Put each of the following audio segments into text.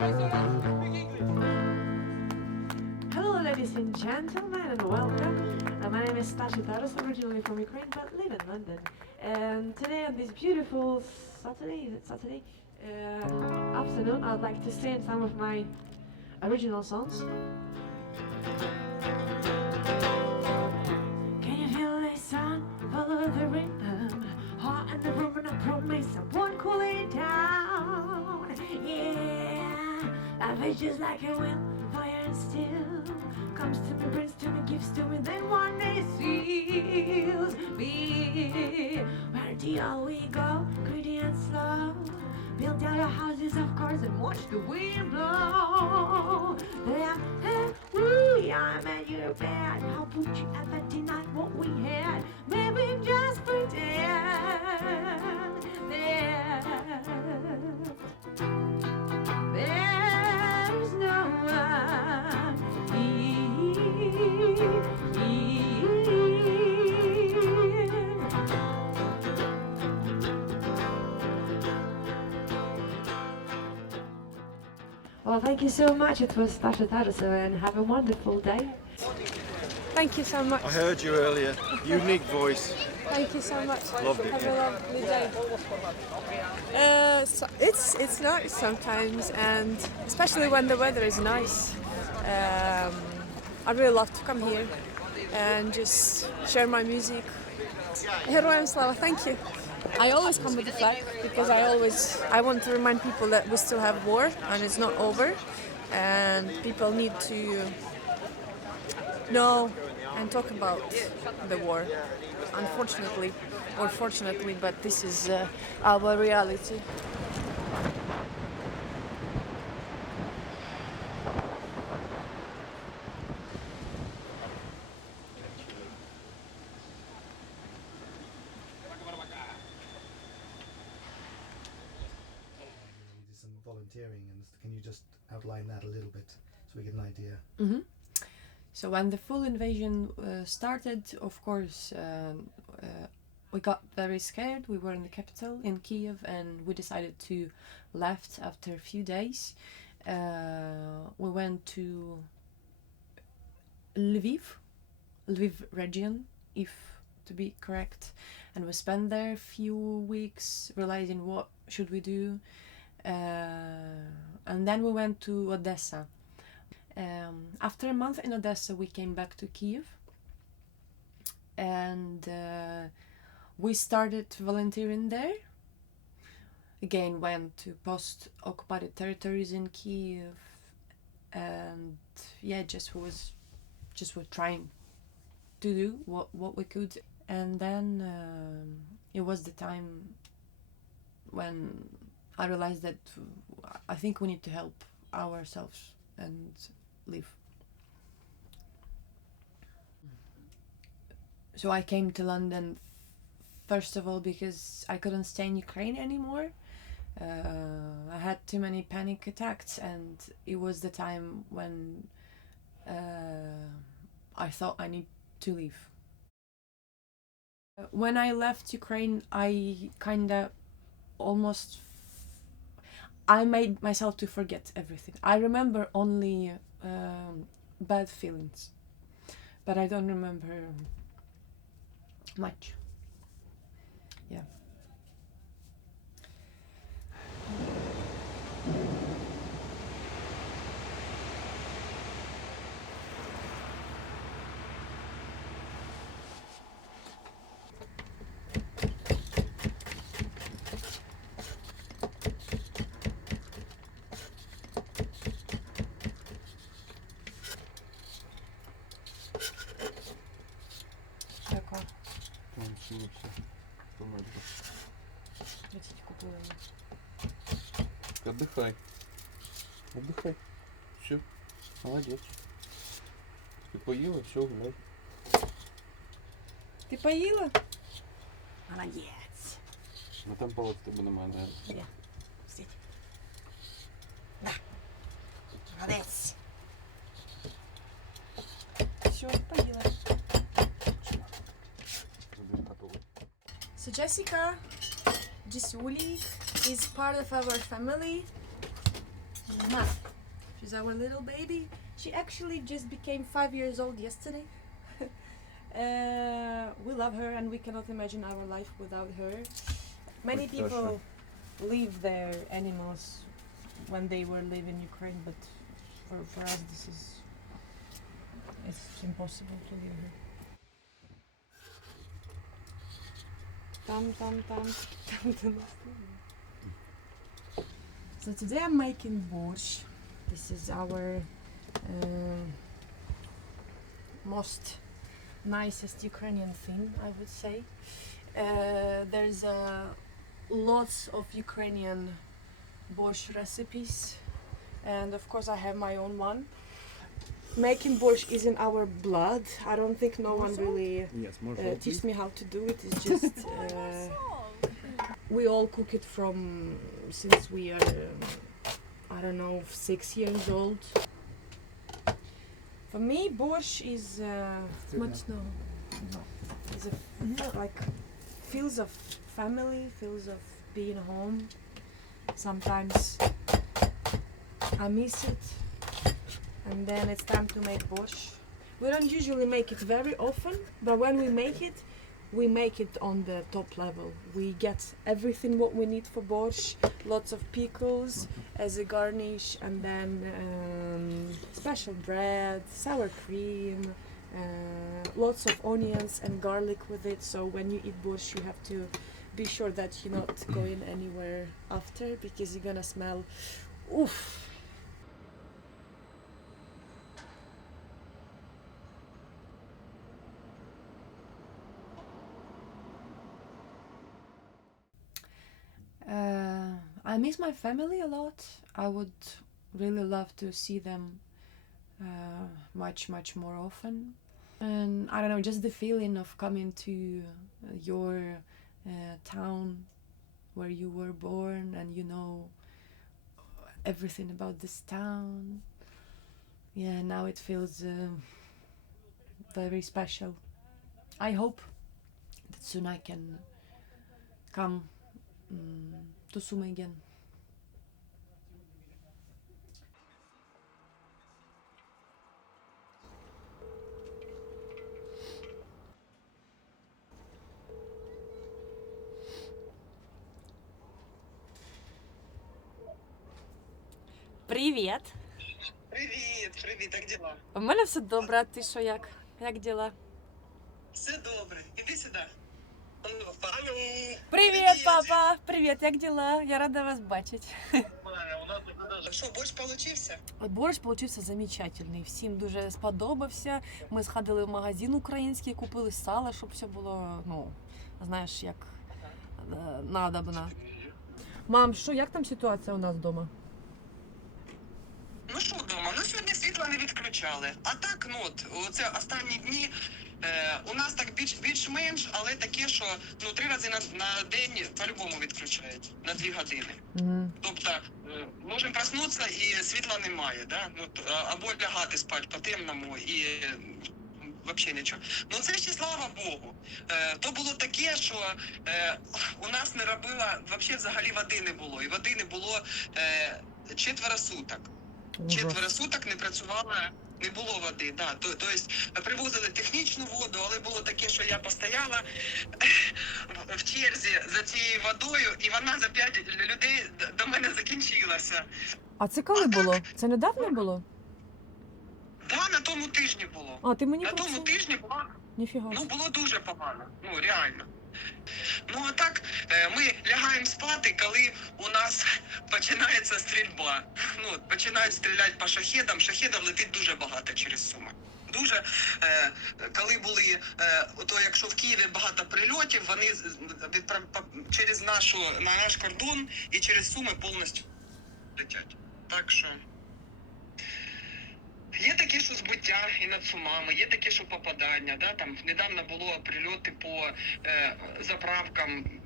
Hello ladies and gentlemen and welcome. My name is Tasha Taras, originally from Ukraine but live in London. And today on this beautiful Saturday afternoon, I'd like to sing some of my original songs. Can you feel the sun? Follow the rhythm. Hot in the room and I promise I won't cool it down. Yeah, life is just like a wind, fire and steel. Comes to me, brings to me, gives to me, then one day seals me. Where do we go? Greedy and slow. Build all your houses of cards and watch the wind blow. There, we are mad, you're bad. How would you ever deny what we had? Maybe just pretend. There's no one here. Well, thank you so much. It was Tasha Taras, and have a wonderful day. Thank you so much. I heard you earlier. Unique voice. Thank you so much. Loved it. Have a lovely day. It's nice sometimes, and especially when the weather is nice. I really love to come here and just share my music. Heroям слава, thank you. I always come with the flag because I want to remind people that we still have war and it's not over, and people need to know and talk about the war. Unfortunately, or fortunately, but this is our reality. Some volunteering, and can you just outline that a little bit so we get an idea? Mm-hmm. So when the full invasion started, of course, we got very scared. We were in the capital, in Kiev, and we decided to left after a few days. We went to Lviv region, if to be correct, and we spent there a few weeks realizing what should we do. And then we went to Odessa. After a month in Odessa, we came back to Kiev, and we started volunteering there. Again, went to post-occupied territories in Kiev, and yeah, we're trying to do what we could. And then it was the time when I realized that I think we need to help ourselves and live. So I came to London first of all because I couldn't stay in Ukraine anymore. I had too many panic attacks, and it was the time when I thought I need to leave. When I left Ukraine, I made myself to forget everything. I remember only bad feelings, but I don't remember much. Yeah. Отдыхай. Отдыхай. Все. Молодец. Ты поела, все, гуляй. Ти поїла? Молодець. Ну там палок в тебе немає, наверное. Є. Сидь. Да. Молодець. Все, поїла. So Jessica Gisuli is part of our family. Nat. She's our little baby. She actually just became 5 years old yesterday. We love her and we cannot imagine our life without her. Many people leave their animals when they were living in Ukraine, but for us it's impossible to leave her. Tam. So today I'm making borscht. This is our most nicest Ukrainian thing, I would say. There's lots of Ukrainian borscht recipes, and of course I have my own one. Making borscht is in our blood. I don't think no one really teach me how to do it. It's just we all cook it from since we are I don't know 6 years old. For me, borscht is much is like feels of family, feels of being home. Sometimes I miss it, and then it's time to make borscht. We don't usually make it very often, but when we make it on the top level. We get everything what we need for borscht, lots of pickles as a garnish, and then special bread, sour cream, lots of onions and garlic with it. So when you eat borscht, you have to be sure that you're not going anywhere after, because you're gonna smell oof. I miss my family a lot. I would really love to see them much more often. And I don't know, just the feeling of coming to your town where you were born and you know everything about this town. Yeah, now it feels very special. I hope that soon I can come to Sumy again. Привіт! Привіт, як діла? У мене все добре, а ти що, як? Як діла? Все добре, іди сюди. Алло. Привіт, папа! Привіт, як діла? Я рада вас бачити. Що, борщ получився? Борщ получився замечательний. Всім дуже сподобався. Ми сходили в магазин український, купили сало, щоб все було, ну, знаєш, як надобно. Мам, що, як там ситуація у нас вдома? Ну що вдома? Ну сьогодні світла не відключали. А так, ну от, оце останні дні у нас так більш-менш, але таке, що 3 рази на день по-любому відключають, на 2 години. Тобто, можемо проснутися і світла немає, да? Або лягати спати по-темному і взагалі нічого. Ну це ще слава Богу. То було таке, що у нас не робила, взагалі води не було. І води не було 4 суток. 4 суток не працювала, не було води. Да. Тобто привозили технічну воду, але було таке, що я постояла в черзі за цією водою, і вона за 5 людей до мене закінчилася. А це коли було? Це недавно було? Так, на тому тижні було. А, ти мені на тому тижні було. Ніфіга. Ну, було дуже погано. Ну, реально. Ну, а так, ми лягаємо спати, коли у нас починається стрільба. Ну, починають стріляти по шахедам. Шахедів летить дуже багато через Суми. Дуже, коли були, то якщо в Києві багато прильотів, вони через наш кордон і через Суми повністю летять. Так що... Є таке, що збиття і над Сумами, є таке, що попадання. Да? Там недавно було прильоти по заправкам,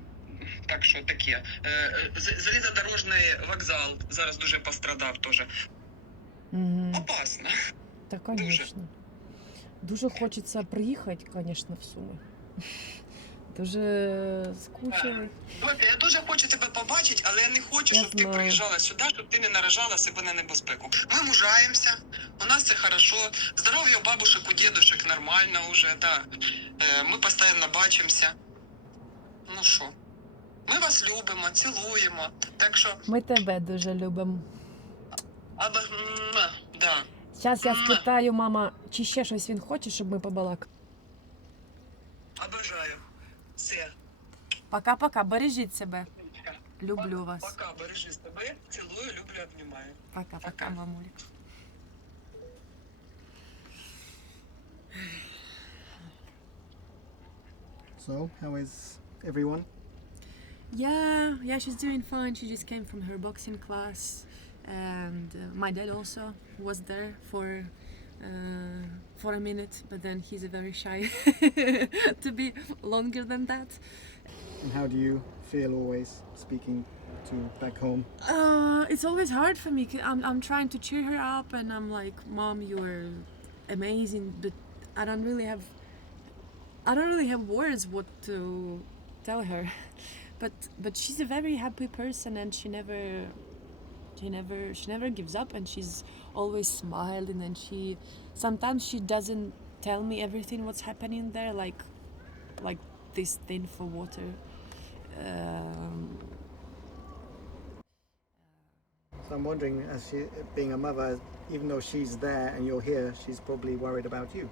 так що таке. Залізнодорожний вокзал зараз дуже пострадав теж. Опасно. Так, звісно. Дуже хочеться приїхати, звісно, в Суми. Дуже скучили. Доця, я дуже хочу тебе побачити, але я не хочу, Я щоб ти знаю. приїжджала сюди, щоб ти не наражала себе на небезпеку. Ми мужаємося, у нас все хорошо, здоров'я у бабушек, у дідушек нормально вже, да. Ми постійно бачимося. Ну що, ми вас любимо, цілуємо, так що, Ми тебе дуже любимо. да. Зараз я спитаю, мама, чи ще щось він хоче, щоб ми побалакали. Обожаю. Все. Пока-пока, бережіть себе. Люблю вас. Пока, бережи себе, цілую, люблю, обнімаю. Пока-пока, мамулі. So, how is everyone? Yeah, she's doing fine. She just came from her boxing class, and my dad also was there for a minute, but then he's very shy to be longer than that. And how do you feel always speaking to back home? It's always hard for me. I'm trying to cheer her up, and I'm like, Mom, you're amazing, but I don't really have words what to tell her. But she's a very happy person, and she never gives up, and she's always smiling, and sometimes she doesn't tell me everything what's happening there, like this thing for water. So I'm wondering, as she being a mother, even though she's there and you're here, she's probably worried about you.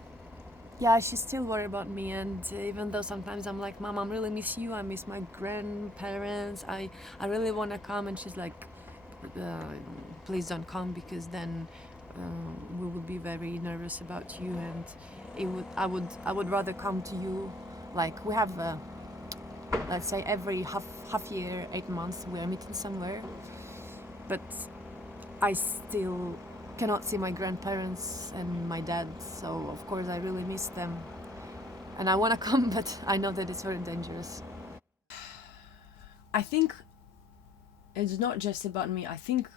Yeah, she's still worried about me, and even though sometimes I'm like, Mom, I really miss you, I miss my grandparents, I really want to come, and she's like, please don't come, because then we would be very nervous about you, and I would rather come to you. Like, we have let's say every half year, 8 months, we are meeting somewhere, but I still cannot see my grandparents and my dad, so of course I really miss them, and I want to come, but I know that it's very dangerous. I think it's not just about me. I think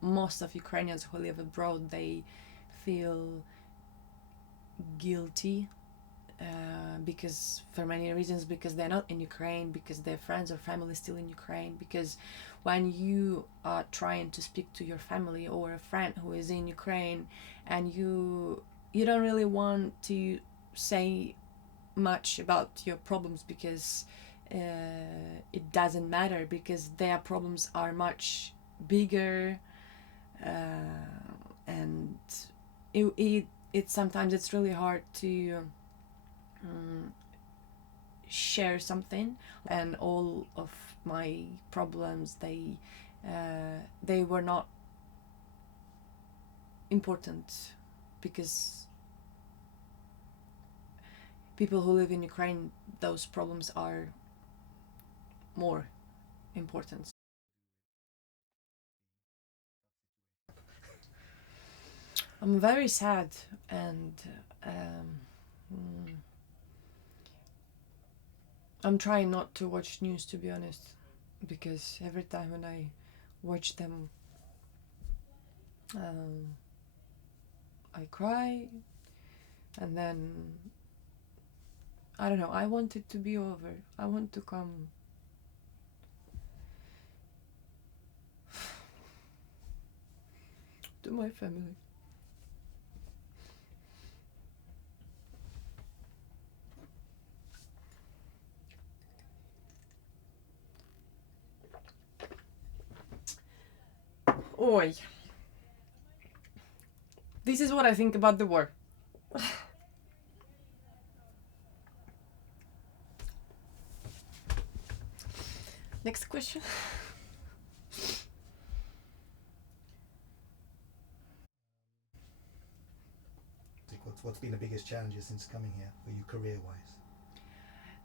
most of Ukrainians who live abroad, they feel guilty because for many reasons, because they're not in Ukraine, because their friends or family is still in Ukraine, because when you are trying to speak to your family or a friend who is in Ukraine, and you don't really want to say much about your problems, because it doesn't matter, because their problems are much bigger, and it sometimes it's really hard to share something, and all of my problems, they were not important, because people who live in Ukraine, those problems are more important. I'm very sad, and I'm trying not to watch news, to be honest, because every time when I watch them, I cry, and then I don't know, I want it to be over. I want to come to my family. Oi. This is what I think about the war. Next question. What's been the biggest challenges since coming here for you career-wise?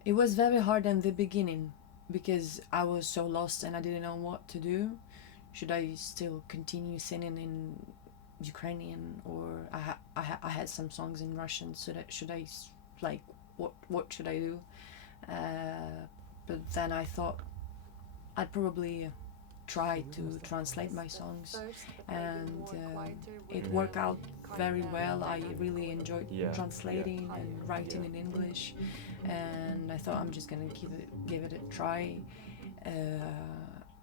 It was very hard in the beginning, because I was so lost and I didn't know what to do. Should I still continue singing in Ukrainian, or I had some songs in Russian, so should I like what should I do? But then I thought I'd probably try to translate my songs, and it worked out very well. I really enjoyed translating and writing in English, and I thought I'm just gonna give it a try,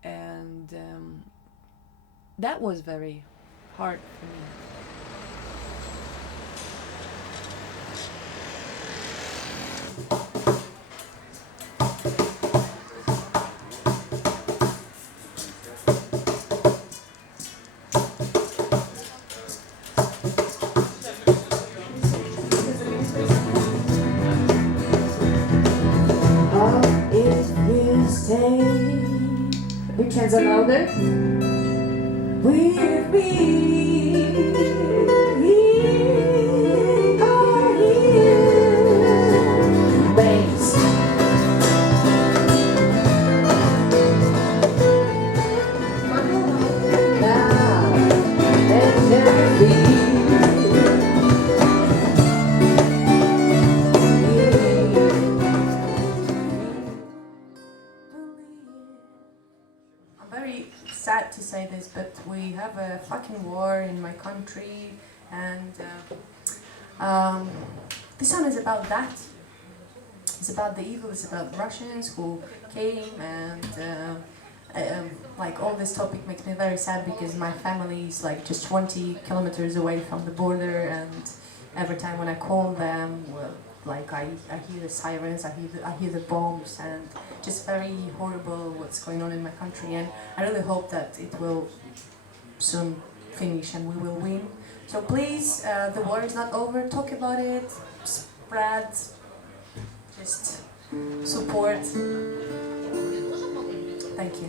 and that was very hard for me. We translate louder. With me, are here. Bass. Now and never be. I'm very sad to say this, but we have a fucking war in my country, and this song is about that. It's about the evil. It's about Russians who came, and like all this topic makes me very sad because my family is like just 20 kilometers away from the border, and every time when I call them, well, like I hear the sirens, I hear the bombs, and just very horrible what's going on in my country. And I really hope that it will soon finish and we will win. So please, the war is not over. Talk about it, spread, just support. Thank you.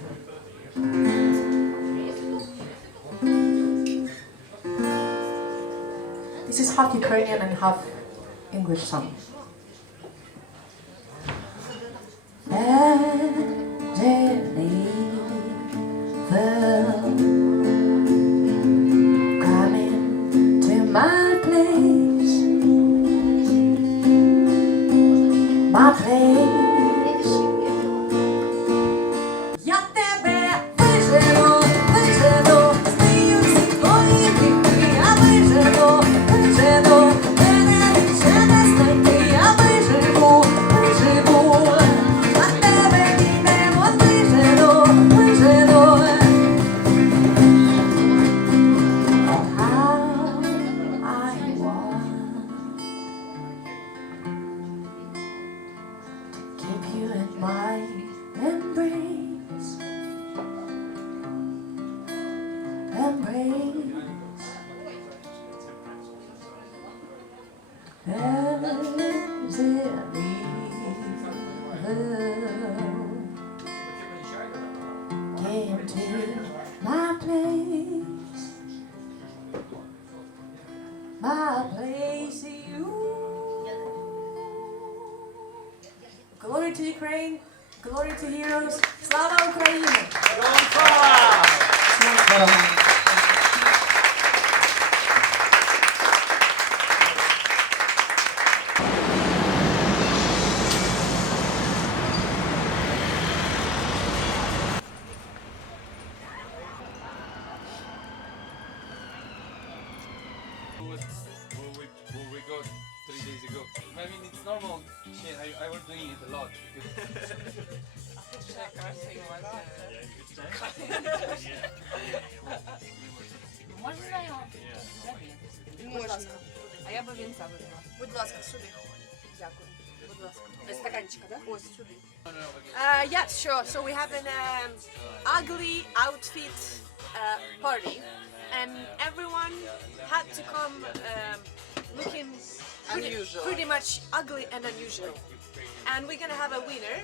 This is half Ukrainian and half English song. Coming to my place, my place. Я тебе вижену, вижену, змію всі твої гріхи, я вижену, вижену, мене більше не знайти, я виживу, виживу, за тебе підемо, вижену, вижену. Oh, how I want to keep you in my embrace, embrace. As it came to my place, you. Glory to Ukraine, glory to heroes. Slava Ukraini! Where we got 3 days ago. I mean, it's normal shit. I was doing it a lot Можна. А я би вінця вибрала. Будь ласка, сюди. Дякую. Будь ласка. Стаканчика, да? Ось сюди. Yeah, sure. So we have an ugly outfit party, and everyone had to come looking pretty much ugly and unusual. And we're gonna have a winner,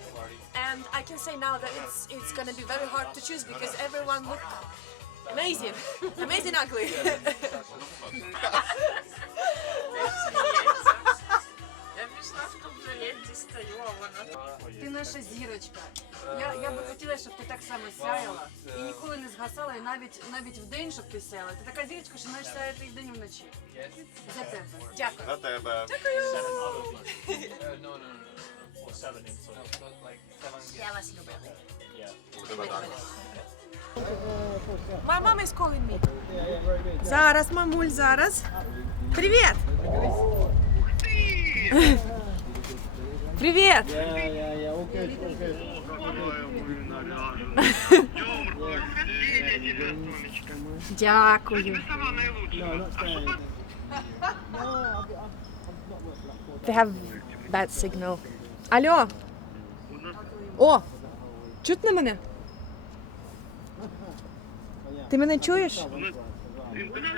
and I can say now that it's gonna be very hard to choose because everyone looked amazing, amazing ugly. Ти наша зірочка. Я би хотіла, щоб ти так само сяяла і ніколи не згасала, і навіть в день, щоб ти сяяла. Ти така зірочка, що маєш сяяти і вдень, і вночі. За тебе. Дякую. За тебе. Я вас люблю. Тебе так. My mom is calling me. Зараз, мамуль, зараз. Привет! Привет! Дякую. They have bad signal. Алло! О! Чутно мене? Ти мене чуєш? У нас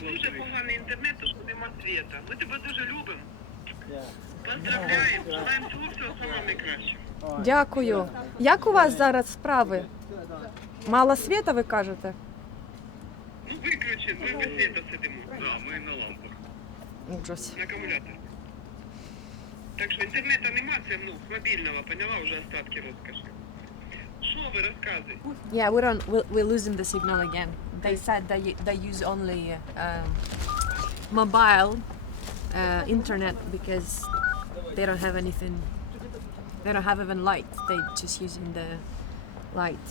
дуже поганий інтернет, тож нема світа. Ми тебе дуже любимо. Поздравляємо, желаємо всього самого найкращого. Дякую. Як у вас зараз справи? Мало світа, ви кажете? Ну виключи, ми без світа сидимо. Так, ми на лампах. Ужас. На акумуляторах. Так що інтернету нема, це мобільного, поняла, вже остатки розкоші. Що ви розказуєте? Yeah, we're losing the signal again. They said they use only mobile internet because they don't have anything. They don't have even light. They just using the light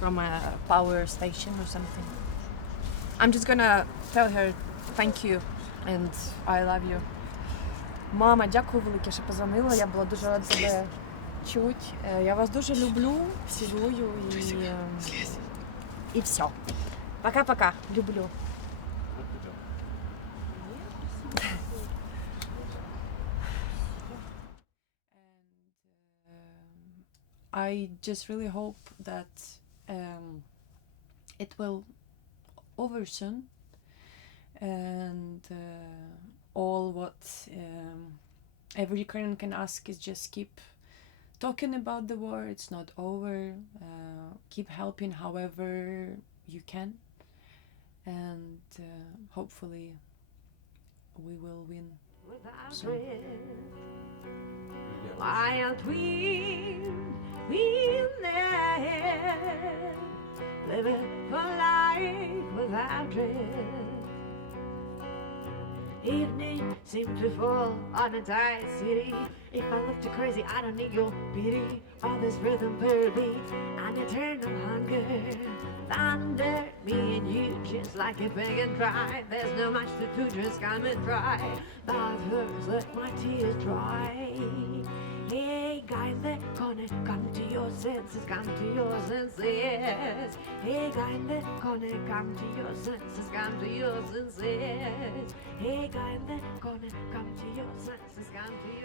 from a power station or something. I'm just gonna tell her thank you and I love you. Мама, дякую велике, що позвонила. Я була дуже рада тебе чуть. Я вас дуже люблю, цілую і все. Пока-пока. Люблю. I just really hope that it will over soon, and all what every Ukrainian can ask is just keep talking about the war. It's not over. Keep helping however you can, and hopefully we will win soon. Wild we'll live, living for life without dread. Evening seemed to fall on the entire city. If I look too crazy, I don't need your pity. All this rhythm per beat, an eternal hunger. Thunder, me and you, just like a big and dry. There's no much to do, just come and try. Thought hurts, let my tears dry. Hey, guy in the corner, come to your senses, come to your senses. Hey, guy in the corner, come to your senses, come to your senses. Hey, guy in the corner, come to your senses, come to your